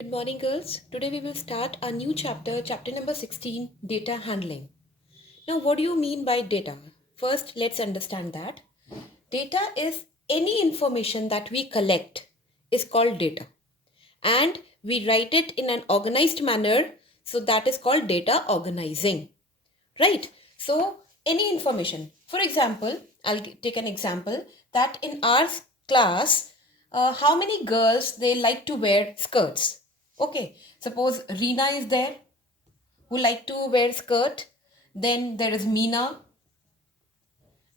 Good morning, girls. Today we will start a new chapter, chapter number 16, data handling. Now, what do you mean by data? First, let's understand that. Data is any information that we collect is called data. And we write it in an organized manner, so that is called data organizing. Right? So, any information. For example, I'll take an example that in our class, how many girls they like to wear skirts. Okay, suppose Reena is there who like to wear skirt. Then there is Meena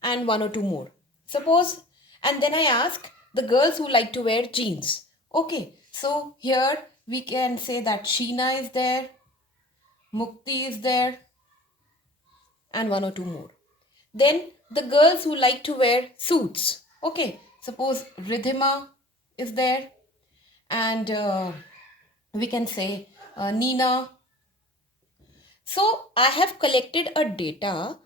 and one or two more. Suppose, and then I ask the girls who like to wear jeans. Okay, so here we can say that Sheena is there, Mukti is there, and one or two more. Then the girls who like to wear suits. Okay, suppose Ridhima is there, and we can say Nina. So I have collected a data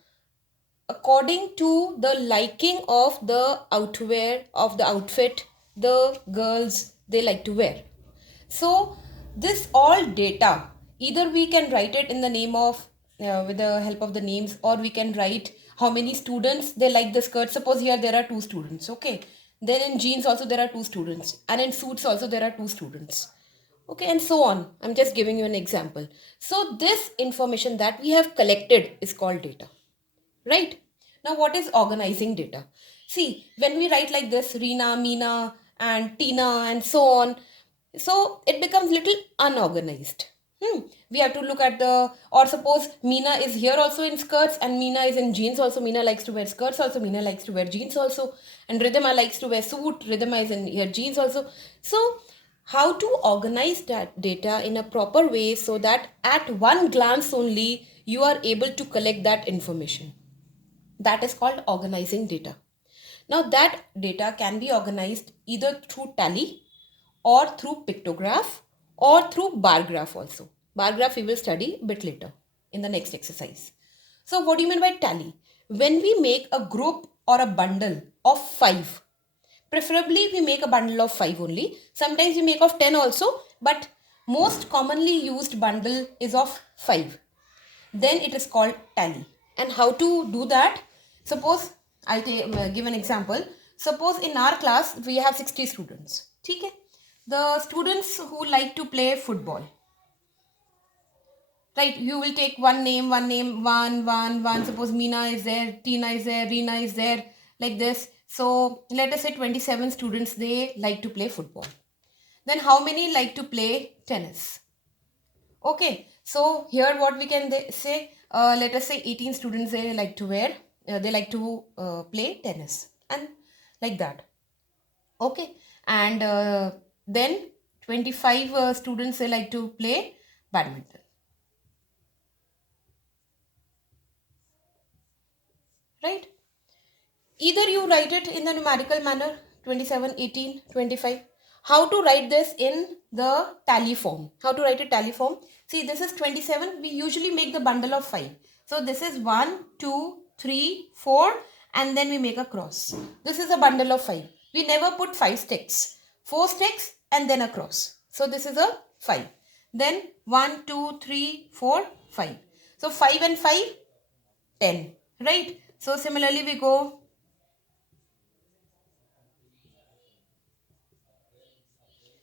according to the liking of the outfit the girls they like to wear. So this all data, either we can write it in the name of with the help of the names, or we can write how many students they like the skirt. Suppose here there are two students. Okay, then in jeans also there are two students, and in suits also there are two students. Okay, and so on. I'm just giving you an example. So this information that we have collected is called data. Right? Now, what is organizing data? See, when we write like this, Reena, Meena, and Tina, and so on, so it becomes little unorganized. We have to look at or suppose Meena is here also in skirts, and Meena is in jeans also. Meena likes to wear skirts also. Meena likes to wear jeans also. And Ridhima likes to wear suit. Ridhima is in here jeans also. So, how to organize that data in a proper way so that at one glance only you are able to collect that information? That is called organizing data. Now that data can be organized either through tally or through pictograph or through bar graph also. Bar graph we will study a bit later in the next exercise. So what do you mean by tally? When we make a group or a bundle of 5, preferably we make a bundle of 5 only. Sometimes we make of 10 also, but most commonly used bundle is of 5. Then it is called tally. And how to do that? Suppose give an example. Suppose in our class we have 60 students. Okay? The students who like to play football. Right, you will take one name, one. Suppose Meena is there, Tina is there, Reena is there, like this. So let us say 27 students they like to play football. Then how many like to play tennis? Okay, so here what we can say, let us say 18 students they like to play tennis and like that. Okay, and then 25 students they like to play badminton. Right? Either you write it in the numerical manner 27, 18, 25. How to write this in the tally form? How to write a tally form? See, this is 27. We usually make the bundle of 5. So this is 1, 2, 3, 4, and then we make a cross. This is a bundle of 5. We never put 5 sticks. 4 sticks and then a cross. So this is a 5. Then 1, 2, 3, 4, 5. So 5 and 5, 10. Right? So similarly we go.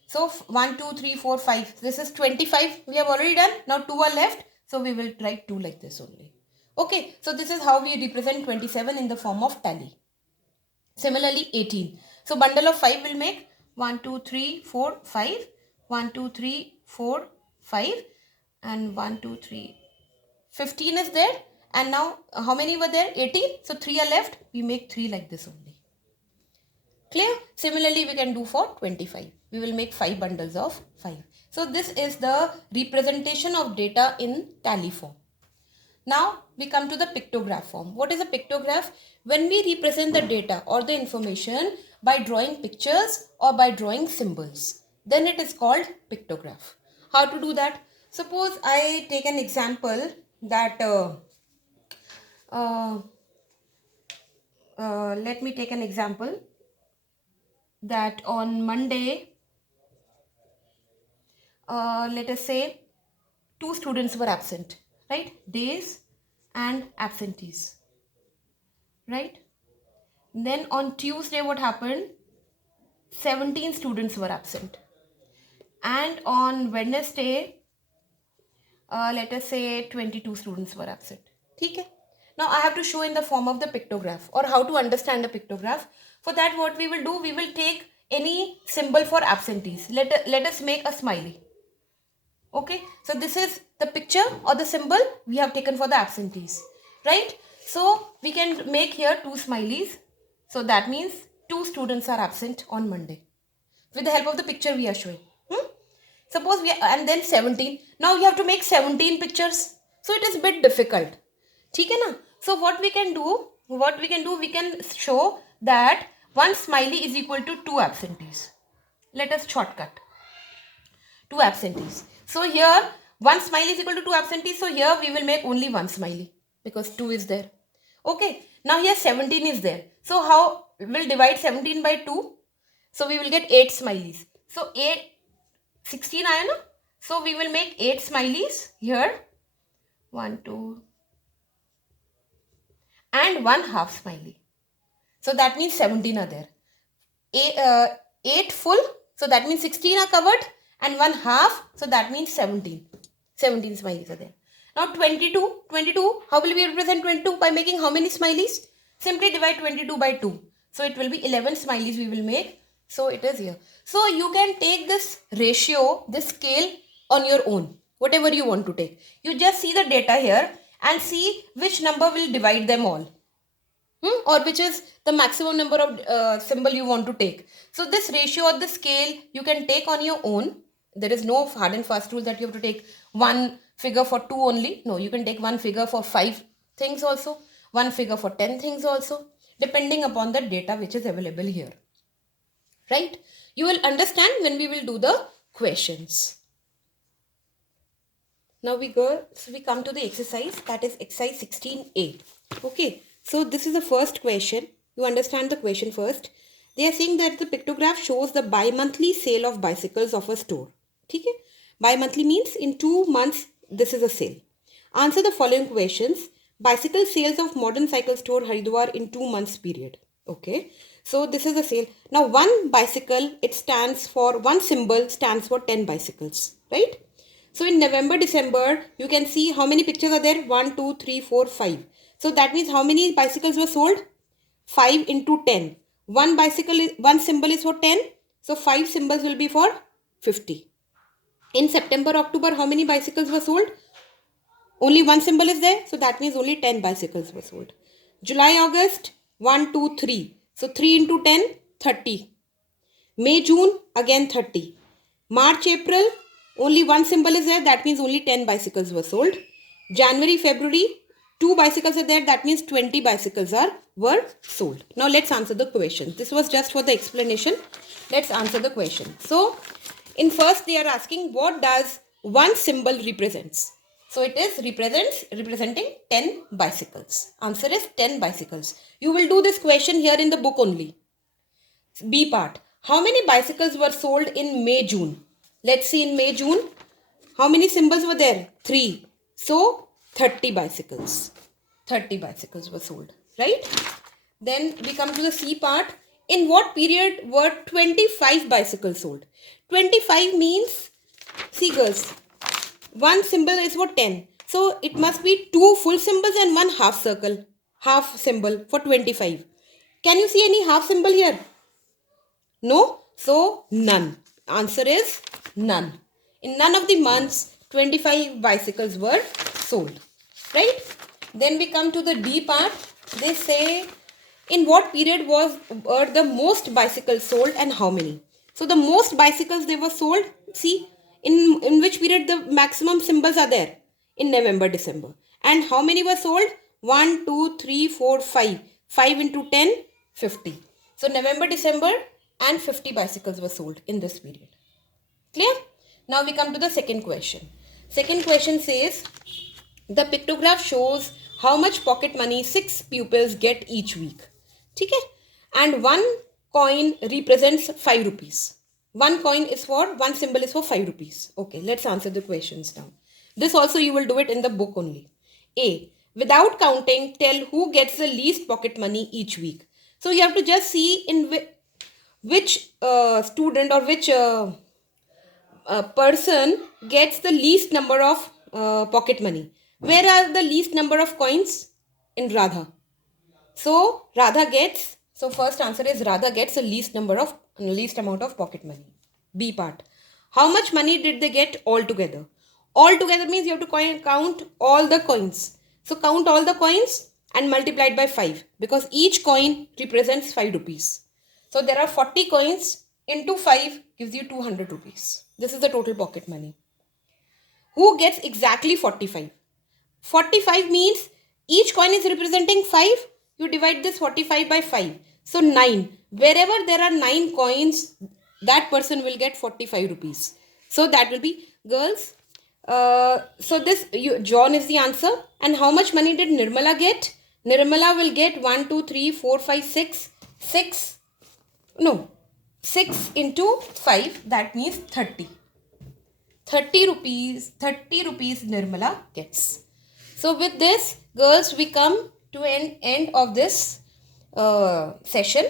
So 1, 2, 3, 4, 5. This is 25. We have already done. Now 2 are left. So we will write 2 like this only. Okay. So this is how we represent 27 in the form of tally. Similarly 18. So bundle of 5 will make 1, 2, 3, 4, 5. 1, 2, 3, 4, 5. And 1, 2, 3. 15 is there. And now how many were there? 18. So 3 are left. We make 3 like this only. Clear? Similarly, we can do for 25. We will make 5 bundles of 5. So this is the representation of data in tally form. Now we come to the pictograph form. What is a pictograph? When we represent the data or the information by drawing pictures or by drawing symbols, then it is called pictograph. How to do that? Suppose I take an example that uh, let me take an example that on Monday let us say 2 students were absent, right? Days and absentees, right? Then on Tuesday, what happened? 17 students were absent. And on Wednesday, let us say 22 students were absent. Okay. Now I have to show in the form of the pictograph, or how to understand the pictograph. For that, what we will do, we will take any symbol for absentees. Let us make a smiley. Okay, so this is the picture or the symbol we have taken for the absentees, right? So we can make here 2 smileys. So that means 2 students are absent on Monday. With the help of the picture we are showing. Suppose we are, and then 17. Now we have to make 17 pictures. So it is a bit difficult. ठीक है ना? So what we can do, we can show that 1 smiley is equal to 2 absentees. Let us shortcut. 2 absentees. So here 1 smiley is equal to 2 absentees. So here we will make only 1 smiley because 2 is there. Okay. Now here 17 is there. So how we'll divide 17 by 2? So we will get 8 smileys. So 16 आया ना? So we will make 8 smileys here. 1, 2 and 1 half smiley. So that means 17 are there. 8 full. So that means 16 are covered. And 1 half. So that means 17. 17 smileys are there. Now 22. How will we represent 22? By making how many smileys? Simply divide 22 by 2. So it will be 11 smileys we will make. So it is here. So you can take this ratio, this scale on your own. Whatever you want to take. You just see the data here and see which number will divide them all. Or which is the maximum number of symbol you want to take. So this ratio or the scale you can take on your own. There is no hard and fast rule that you have to take one figure for 2 only. No, you can take one figure for 5 things also. One figure for 10 things also. Depending upon the data which is available here. Right? You will understand when we will do the questions. Now we come to the exercise, that is exercise 16a. Okay. So this is the first question. You understand the question first. They are saying that the pictograph shows the bi-monthly sale of bicycles of a store. Okay? Bi-monthly means in 2 months this is a sale. Answer the following questions. Bicycle sales of Modern Cycle Store Haridwar in 2 months period. Okay. So this is the sale. Now one bicycle, it stands for, one symbol stands for 10 bicycles. Right? So in November, December, you can see how many pictures are there? 1, 2, 3, 4, 5. So that means how many bicycles were sold? 5 into 10. One symbol is for 10. So 5 symbols will be for 50. In September, October, how many bicycles were sold? Only one symbol is there. So that means only 10 bicycles were sold. July, August, 1, 2, 3. So 3 into 10, 30. May, June, again 30. March, April, only one symbol is there. That means only 10 bicycles were sold. January, February, 2 bicycles are there. That means 20 bicycles were sold. Now let's answer the question. This was just for the explanation. Let's answer the question. So in first they are asking, what does one symbol represents? So it is representing 10 bicycles. Answer is 10 bicycles. You will do this question here in the book only. B part. How many bicycles were sold in May, June? Let's see in May, June. How many symbols were there? 3. So 30 bicycles. 30 bicycles were sold. Right? Then we come to the C part. In what period were 25 bicycles sold? 25 means, see girls, one symbol is for 10. So it must be 2 full symbols and 1 half symbol for 25. Can you see any half symbol here? No? So none. Answer is none. In none of the months, 25 bicycles were sold. Right? Then we come to the D part. They say, in what period were the most bicycles sold and how many? So the most bicycles they were sold, see, in which period the maximum symbols are there? In November, December. And how many were sold? 1, 2, 3, 4, 5. 5 into 10, 50. So November, December and 50 bicycles were sold in this period. Clear? Now we come to the second question. Second question says, the pictograph shows how much pocket money 6 pupils get each week. Okay? And one coin represents 5 rupees. One coin is for, one symbol is for 5 rupees. Okay, let's answer the questions now. This also you will do it in the book only. A. Without counting, tell who gets the least pocket money each week. So you have to just see in which student or which person gets the least number of pocket money. Where are the least number of coins? In Radha. So Radha gets, so first answer is Radha gets the least amount of pocket money. B part. How much money did they get altogether? Altogether means you have to count all the coins. So count all the coins and multiply it by 5 because each coin represents 5 rupees. So there are 40 coins into 5 gives you 200 rupees. This is the total pocket money. Who gets exactly 45? 45 means each coin is representing 5. You divide this 45 by 5. So 9. Wherever there are 9 coins, that person will get 45 rupees. So that will be girls. John is the answer. And how much money did Nirmala get? Nirmala will get 1, 2, 3, 4, 5, 6. 6 into 5. That means 30. 30 rupees Nirmala gets. So with this, girls, we come to an end of this session.